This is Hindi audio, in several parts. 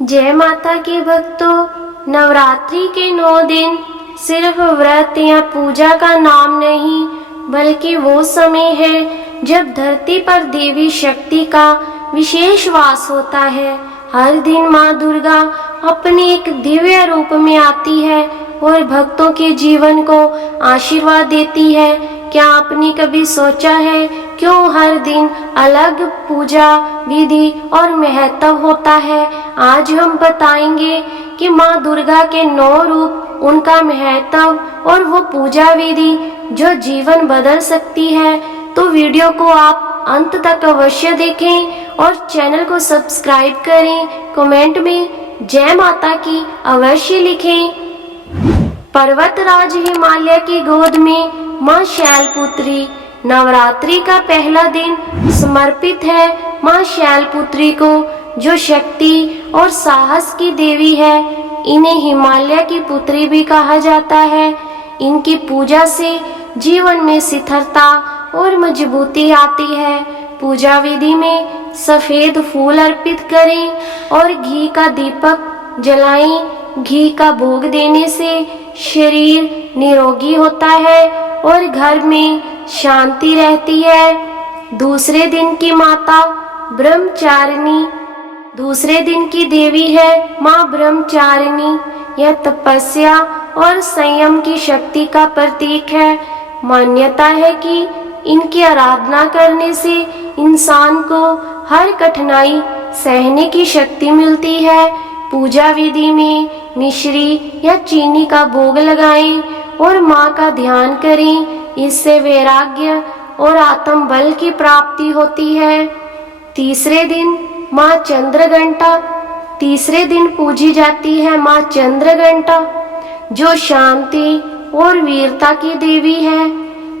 जय माता के भक्तों, नवरात्रि के 9 दिन सिर्फ व्रत या पूजा का नाम नहीं, बल्कि वो समय है जब धरती पर देवी शक्ति का विशेष वास होता है। हर दिन माँ दुर्गा अपने एक दिव्य रूप में आती है और भक्तों के जीवन को आशीर्वाद देती है। क्या आपने कभी सोचा है क्यों हर दिन अलग पूजा विधि और महत्व होता है? आज हम बताएंगे कि माँ दुर्गा के 9 रूप, उनका महत्व और वो पूजा विधि जो जीवन बदल सकती है। तो वीडियो को आप अंत तक अवश्य देखें और चैनल को सब्सक्राइब करें। कमेंट में जय माता की अवश्य लिखें। पर्वतराज हिमालय की गोद में माँ शैलपुत्री। नवरात्रि का पहला दिन समर्पित है माँ शैलपुत्री को, जो शक्ति और साहस की देवी है। इन्हें हिमालय की पुत्री भी कहा जाता है। इनकी पूजा से जीवन में स्थिरता और मजबूती आती है। पूजा विधि में सफेद फूल अर्पित करें और घी का दीपक जलाएं। घी का भोग देने से शरीर निरोगी होता है और घर में शांति रहती है। दूसरे दिन की माता ब्रह्मचारिणी। दूसरे दिन की देवी है माँ ब्रह्मचारिणी। यह तपस्या और संयम की शक्ति का प्रतीक है। मान्यता है कि इनकी आराधना करने से इंसान को हर कठिनाई सहने की शक्ति मिलती है। पूजा विधि में मिश्री या चीनी का भोग लगाएं और माँ का ध्यान करें। इससे वैराग्य और आत्म बल की प्राप्ति होती है। तीसरे दिन माँ चंद्रघंटा। तीसरे दिन पूजी जाती है माँ चंद्रघंटा, जो शांति और वीरता की देवी है।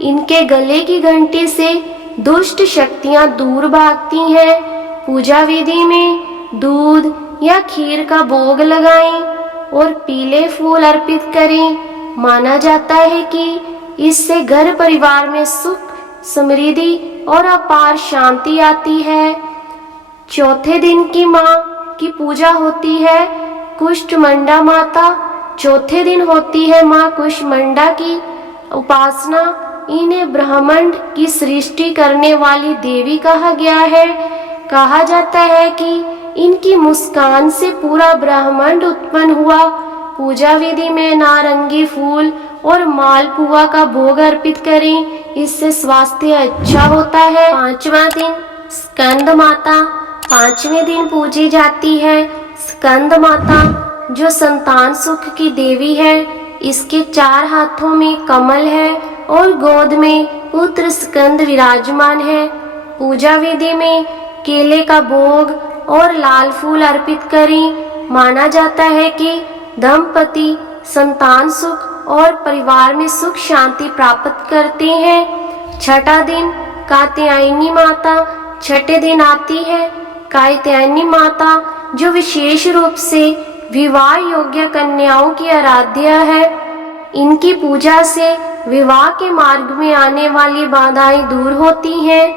इनके गले की घंटी से दुष्ट शक्तियां दूर भागती हैं। पूजा विधि में दूध या खीर का भोग लगाएं और पीले फूल अर्पित करें। माना जाता है कि इससे घर परिवार में सुख, समृद्धि और अपार शांति आती है। चौथे दिन की माँ की पूजा होती है कुष्मांडा माता। चौथे दिन होती है माँ कुष्मांडा की उपासना। इन्हें ब्रह्मांड की सृष्टि करने वाली देवी कहा गया है। कहा जाता है कि इनकी मुस्कान से पूरा ब्रह्मांड उत्पन्न हुआ। पूजा विधि में नारंगी फूल और मालपुआ का भोग अर्पित करें। इससे स्वास्थ्य अच्छा होता है। पांचवा दिन स्कंद माता। पांचवें दिन पूजी जाती है स्कंद माता, जो संतान सुख की देवी है। इसके 4 हाथों में कमल है और गोद में पुत्र स्कंद विराजमान है। पूजा विधि में केले का भोग और लाल फूल अर्पित करें। माना जाता है कि दंपति संतान सुख और परिवार में सुख शांति प्राप्त करते हैं। छठा दिन कात्यायनी माता। छठे दिन आती है कात्यायनी माता, जो विशेष रूप से विवाह योग्य कन्याओं की आराध्या है। इनकी पूजा से विवाह के मार्ग में आने वाली बाधाएं दूर होती हैं।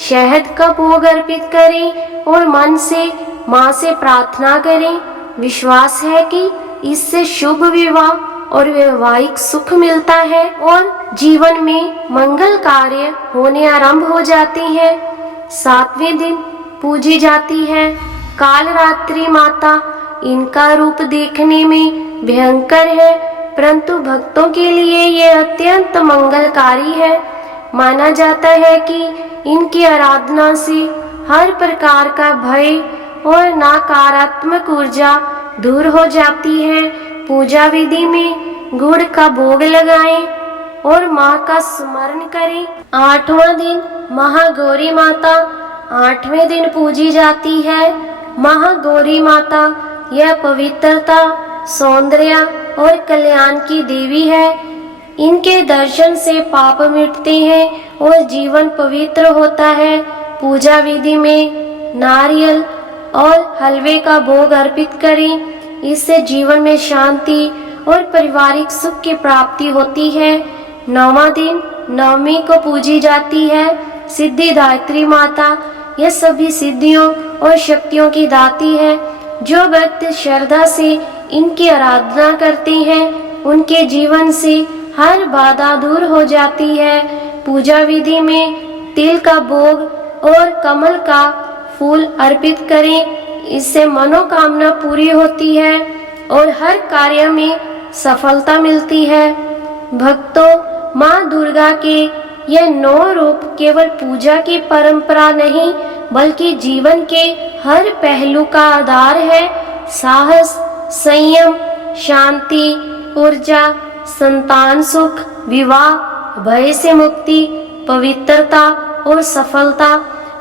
शहद का भोग अर्पित करें और मन से माँ से प्रार्थना करें। विश्वास है कि इससे शुभ विवाह और वैवाहिक सुख मिलता है और जीवन में मंगल कार्य होने आरंभ हो जाते हैं। 7वें दिन पूजी जाती है कालरात्रि माता। इनका रूप देखने में भयंकर है, परंतु भक्तों के लिए ये अत्यंत मंगलकारी है। माना जाता है कि इनकी आराधना से हर प्रकार का भय और नकारात्मक ऊर्जा दूर हो जाती है। पूजा विधि में गुड़ का भोग लगाएं और माँ का स्मरण करें। 8वां दिन महागौरी माता। 8वें दिन पूजी जाती है महागौरी माता। यह पवित्रता, सौंदर्य और कल्याण की देवी है। इनके दर्शन से पाप मिटते हैं और जीवन पवित्र होता है। पूजा विधि में नारियल और हलवे का भोग अर्पित करें। इससे जीवन में शांति और पारिवारिक सुख की प्राप्ति होती है। 9वां दिन नवमी को पूजी जाती है सिद्धिदात्री माता। यह सभी सिद्धियों और शक्तियों की दाती है। जो भक्त श्रद्धा से इनकी आराधना करते हैं उनके जीवन से हर बाधा दूर हो जाती है। पूजा विधि में तिल का भोग और कमल का फूल अर्पित करें, इससे मनोकामना पूरी होती है और हर कार्य में सफलता मिलती है। भक्तों, माँ दुर्गा के यह 9 रूप केवल पूजा की परंपरा नहीं बल्कि जीवन के हर पहलू का आधार है। साहस, संयम, शांति, ऊर्जा, संतान सुख, विवाह, भय से मुक्ति, पवित्रता और सफलता।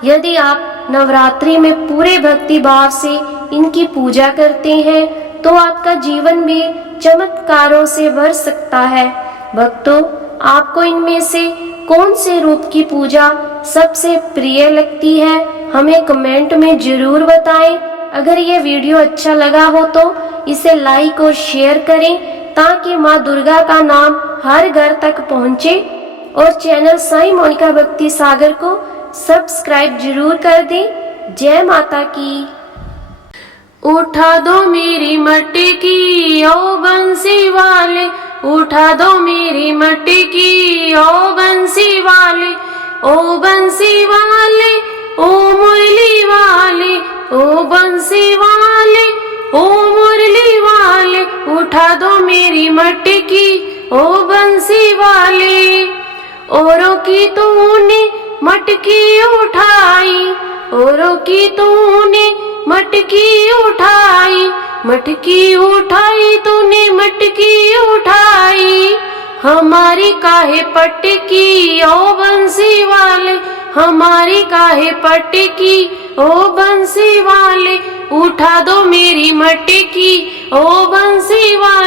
यदि आप नवरात्रि में पूरे भक्ति भाव से इनकी पूजा करते हैं तो आपका जीवन भी चमत्कारों से भर सकता है। भक्तों, आपको इनमें से कौन से रूप की पूजा सबसे प्रिय लगती है, हमें कमेंट में जरूर बताएं। अगर ये वीडियो अच्छा लगा हो तो इसे लाइक और शेयर करें ताकि माँ दुर्गा का नाम हर घर तक पहुँचे और चैनल साईं मोनिका भक्ति सागर को सब्सक्राइब जरूर कर दें। जय माता की। उठा दो मेरी मटकी ओ बंसी वाले, उठा दो मेरी मटकी ओ बंसी वाले, ओ बंसी वाले, ओ मुरली वाले, ओ बंसी वाले, ओ मुरली वाले, उठा दो मेरी मटकी ओ बंसी वाले। औरों की तूने मटकी उठाई, औरों की तूने मटकी उठाई, मटकी उठाई तूने मटकी उठाई, हमारी काहे पटकी ओ बंसी वाले, हमारी काहे पटकी ओ बंसी वाले, उठा दो मेरी मटकी ओ बंसी वाले।